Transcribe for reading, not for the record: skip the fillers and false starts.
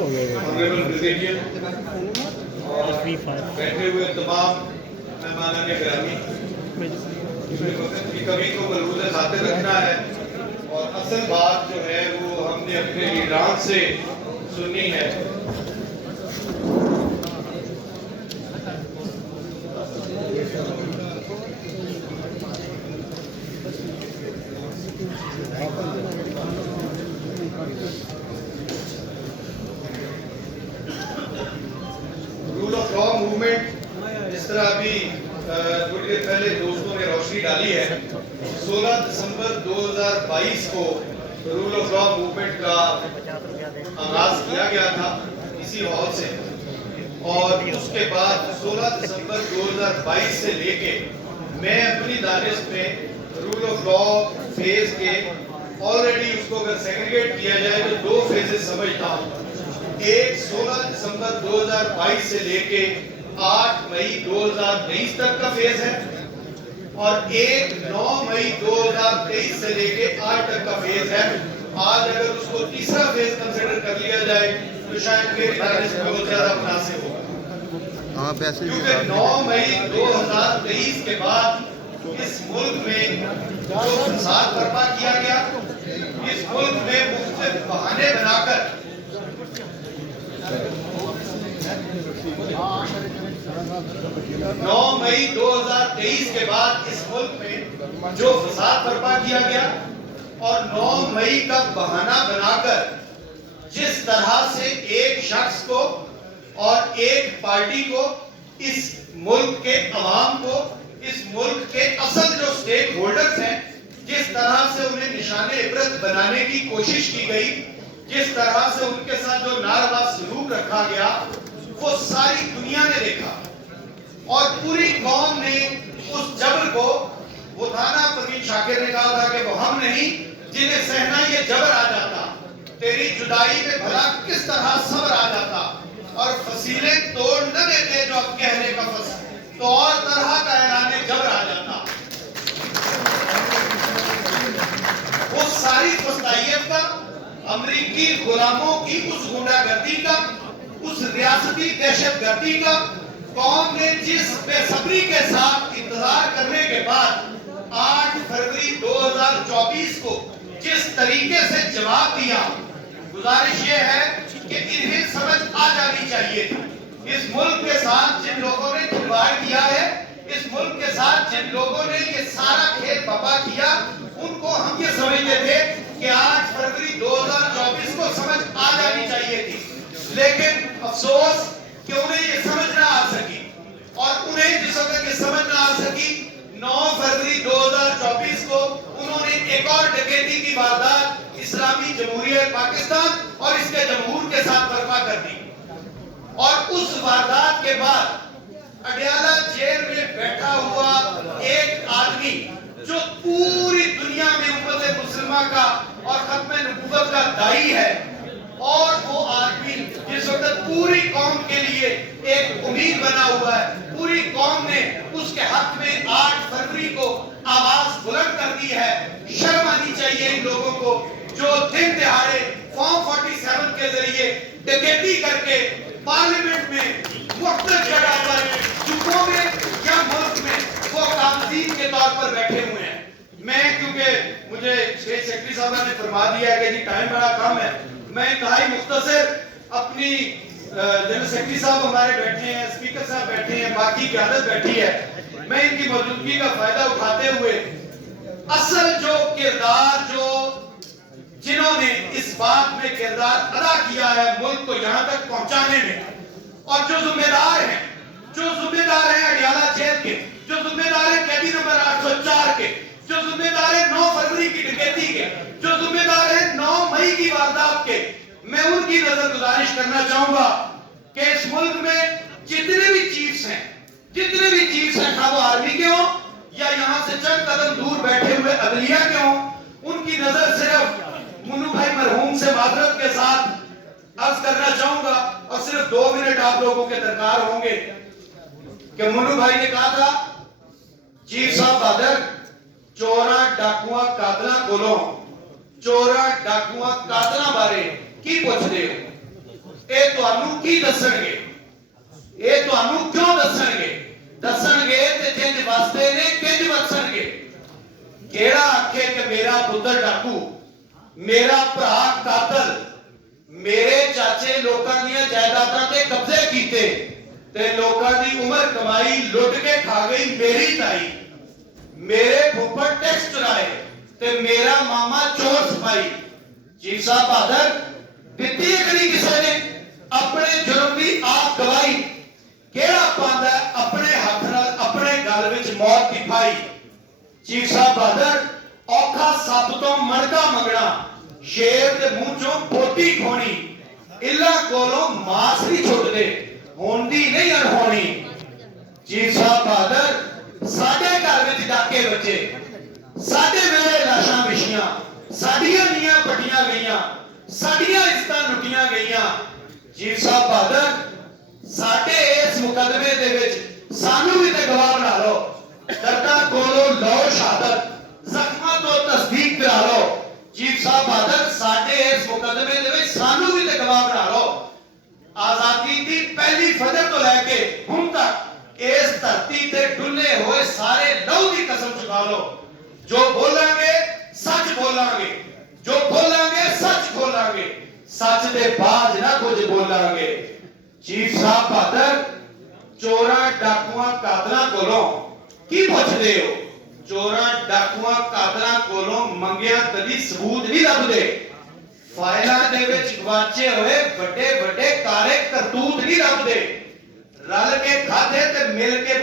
Honourable brigadier और बैठे हुए तमाम मेहमानान गिरामी, कभी को मलहूज़ खातिर रखना है और असल बात जो है वो हमने अपने ईरान से सुनी है। रूल ऑफ लॉ मूवमेंट जिस तरह अभी थोड़ी देर पहले दोस्तों ने रोशनी डाली है, 16 दिसंबर 2022 को रूल ऑफ लॉ मूवमेंट का आगाज किया गया था इसी हॉल से, और उसके बाद 16 दिसंबर 2022 से लेके मैं अपनी दानिश में रूल ऑफ लॉ फेज के ऑलरेडी उसको अगर सेग्रीगेट किया जाए तो दो फेजेस समझता हूँ। एक 16 दिसंबर 2022 से लेके 8 मई 2023 तक का फेज है और एक 9 मई 2023 से लेके 8 तक का फेज है। आज अगर उसको तीसरा फेज कंसिडर कर लिया जाए तो शायद मेरी दानिश में बहुत ज्यादा मुनासिब होगा, क्योंकि 9 मई 2023 के बाद इस मुल्क में जो फसाद बर्पा किया गया, इस मुल्क में मुख्तलिफ बहाने बनाकर 9 मई 2023 के बाद इस मुल्क में जो फसाद बर्पा किया गया और 9 मई का बहाना बनाकर जिस तरह से एक शख्स को और एक पार्टी को, इस मुल्क के अवाम को, इस मुल्क के असल जो स्टेक होल्डर्स हैं, जिस तरह से उन्हें निशाने इबरत बनाने की कोशिश की गई, जिस तरह से उनके साथ जो नारवा सलूक रखा गया, वो सारी दुनिया ने देखा और पूरी कौम ने उस जबर को, वो था ना परवीन शाकिर ने कहा था कि वो हम नहीं जिन्हें सहना ये जबर आ जाता, तेरी जुदाई में भला किस तरह सब्र आ जाता, और फसीले तोड़ न देते जो अब कहने का फस तो और तरह का ऐलान जबर आ जाता। वो सारी फस्तायत का, अमरीकी गुलामों की उस गुंडागर्दी का, उस रियासती दहशतगर्दी का कौम ने जिस बेसब्री के साथ इंतजार करने के बाद 8 फरवरी 2024 को जिस तरीके से जवाब दिया, गुजारिश ये है कि इन्हें समझ आ जानी चाहिए। इस मुल्क के साथ जिन लोगों ने खिलवाड़ किया है, इस मुल्क के साथ जिन लोगों ने ये सारा खेल बपा किया, उनको हम ये समझते थे कि 8 फरवरी 2024 को समझ आ जानी चाहिए थी, लेकिन अफसोस कि उन्हें ये समझ ना आ सकी। और उन्हें जिस वक्त ये समझ ना आ सकी, 9 फरवरी 2024 को उन्होंने एक और डकैती की वारदात इस्लामी जमहूरियत पाकिस्तान और इसके जमहूर के साथ बर्पा कर दी। और उस वारदात के बाद अडयाला जेल में बैठा हुआ एक आदमी जो पूरी दुनिया में उम्मत मुस्लिमा का और खत्म नबूवत का दाई है, और वो आदमी जिस वक्त पूरी कौम के लिए एक उम्मीद बना हुआ है, पूरी कौम ने उसके हक में 8 फरवरी को आवाज बुलंद कर दी है। शर्म आनी चाहिए इन लोगों को जो दिन दिहाड़े फॉर्म 47 के जरिए डकैती करके पार्लियामेंट में मुख्तलिफ जगह पर सूबों में या मुल्क में वो कामजीन के तौर पर बैठे हुए हैं। मैं, क्योंकि मुझे स्टेट सेक्रेटरी साहब ने फरमा दिया है कि जी टाइम बड़ा कम है, मैं इंतहाई मुख्तसर अपनी जनरल सेक्रेटरी साहब हमारे बैठे हैं, स्पीकर साहब बैठे हैं, बाकी क़यादत बैठी है, मैं इनकी मौजूदगी का फायदा उठाते हुए असल जो किरदार, जो जिन्होंने इस बात में किरदार अदा किया है मुल्क को यहाँ तक पहुंचाने में, और जो जिम्मेदार हैं अडयाला जेल के, जो जिम्मेदार हैं कैदी नंबर 804 के, जो जिम्मेदार हैं 9 फरवरी की डकैती के, जो जिम्मेदार हैं 9 मई की वारदात के, मैं उनकी नजर गुजारिश करना चाहूंगा कि इस मुल्क में जितने भी चीफ्स हैं, खा वो आर्मी के हों या यहाँ से चंद कदम दूर बैठे हुए अदलिया के हों, उनकी नजर सिर्फ मुन्नू भाई मरहूम से माजरत के साथ अर्ज करना चाहूंगा, और सिर्फ 2 मिनट आप लोगों के दरकार होंगे कि मुन्नू भाई ने कहा था, चीफ साहब बहादुर चोरा डाकुआ कातला कोलों चोरा डाकुआ कातला बारे की पूछते हो, ਇਹ ਤੁਹਾਨੂੰ ਕੀ ਦੱਸਣਗੇ, ਇਹ ਤੁਹਾਨੂੰ ਕਿਉਂ ਦੱਸਣਗੇ ਤੇ ਜਿੰਜ ਵਸਦੇ ਨੇ ਕਿੰਜ ਵਸਣਗੇ। ਕਿਹੜਾ ਆਖੇ ਕਿ ਮੇਰਾ ਪੁੱਤਰ ਡਾਕੂ, ਮੇਰਾ ਭਰਾ ਕਾਤਲ, ਮੇਰੇ ਚਾਚੇ ਲੋਕਾਂ ਦੀਆਂ ਜਾਇਦਾਦਾਂ ਤੇ ਕਬਜ਼ੇ ਕੀਤੇ ਤੇ ਲੋਕਾਂ ਦੀ ਉਮਰ ਕਮਾਈ ਲੁੱਟ ਕੇ ਖਾ ਗਈ ਮੇਰੀ ਤਾਈ, ਮੇਰੇ ਫੁੱਫੜ ਟੈਕਸ ਚੁਰਾਏ ਤੇ ਮੇਰਾ ਮਾਮਾ ਚੋਰ ਸਪਾਈ। ਚੀਫ ਸਾਹਿਬ ਬਹਾਦਰ, ਦਿੱਤੀ ਹੈ ਕਦੀ ਕਿਸੇ ਨੇ ਆਪਣੇ ਜੁਰਮ ਦੀ ਆਪ ਗਵਾਹੀ? ਕਿਹੜਾ ਪਾਉਂਦਾ ਆਪਣੇ ਹੱਥ ਨਾਲ ਆਪਣੇ ਗਲ ਵਿੱਚ ਮੌਤ ਦੀ ਫਾਈ? ਚੀਫ ਸਾਹਿਬ ਬਹਾਦਰ, ਔਖਾ ਸੱਪ ਤੋਂ ਮਣਕਾ ਮੰਗਣਾ, ਸ਼ੇਰ ਦੇ ਮੂੰਹ ਚੋਂ ਬੋਟੀ ਖੋਣੀ, ਇੱਲਾ ਕੋਲੋਂ ਮਾਸ ਨਹੀਂ ਛੁੱਟਦੇ, ਹੁੰਦੀ ਨਹੀਂ ਅਣਹੋਣੀ। ਚੀਫ ਸਾਹਿਬ ਬਹਾਦਰ, ਸਾਡੇ ਘਰ ਵਿੱਚ ਡਾਕੇ ਵੱਜੇ, ਸਾਡੇ ਵੇਲੇ ਲਾਸ਼ਾਂ ਵਿਛੀਆਂ, ਸਾਡੀਆਂ ਨੀਆਂ ਪੱਟੀਆਂ ਗਈਆਂ, ਸਾਡੀਆਂ ਇੱਜ਼ਤਾਂ ਲੁੱਟੀਆਂ ਗਈਆਂ। ਚੀਫ ਸਾਹਿਬ ਬਹਾਦਰ, ਸਾਡੇ ਇਸ ਮੁਕੱਦਮੇ ਦੇ ਵਿੱਚ ਸਾਨੂੰ ਵੀ ਤੇ ਗਵਾਹ ਬਣਾ ਲਓ, ਦਰਦਾਂ ਕੋਲੋਂ ਲਓ ਸ਼ਹਾਦਤ, ਜ਼ਖਮਾਂ ਤੋਂ ਤਸਦੀਕ ਕਰਾ ਲਓ। ਚੀਫ ਸਾਹਿਬ ਬਹਾਦਰ, ਸਾਡੇ ਇਸ ਮੁਕੱਦਮੇ ਦੇ ਵਿੱਚ ਸਾਨੂੰ ਵੀ ਤੇ ਗਵਾਹ ਬਣਾ ਲਓ। ਆਜ਼ਾਦੀ ਦੀ ਪਹਿਲੀ ਫਜਰ ਤੋਂ ਲੈ ਕੇ ਹੁਣ ਤੱਕ ਇਸ ਧਰਤੀ ਤੇ ਡੁੱਲੇ ਹੋਏ ਸਾਰੇ ਲਹੂ ਦੀ ਕਸਮ ਚੁਕਾ ਲਓ, ਜੋ ਬੋਲਾਂਗੇ ਸੱਚ ਬੋਲਾਂਗੇ, ਜੋ ਬੋਲਾਂਗੇ ਸੱਚ ਬੋਲਾਂਗੇ, ਸੱਚ ਦੇ ਬਾਝ ਨਾ ਕੁਝ ਬੋਲਾਂਗੇ। ਚੀਫ ਸਾਹਿਬ ਬਹਾਦਰ, ਚੋਰਾਂ ਡਾਕੂਆਂ ਕਾਤਲਾਂ ਕੋਲੋਂ ਕੀ ਪੁੱਛਦੇ ਹੋ? ਚੋਰਾਂ ਡਾਕੂਆਂ ਕਾਤਲਾਂ ਕੋਲੋਂ ਮੰਗਿਆ ਕਦੀ ਸਬੂਤ ਨਹੀਂ ਲੱਭਦੇ, ਫਾਈਲਾਂ ਦੇ ਵਿੱਚ ਗਵਾਚੇ ਹੋਏ ਵੱਡੇ ਵੱਡੇ ਕਾਰੇ ਕਰਤੂਤ ਨਹੀਂ ਲੱਭਦੇ, ਰਲ ਕੇ ਖਾਦੇ ਤੇ ਮਿਲ ਕੇ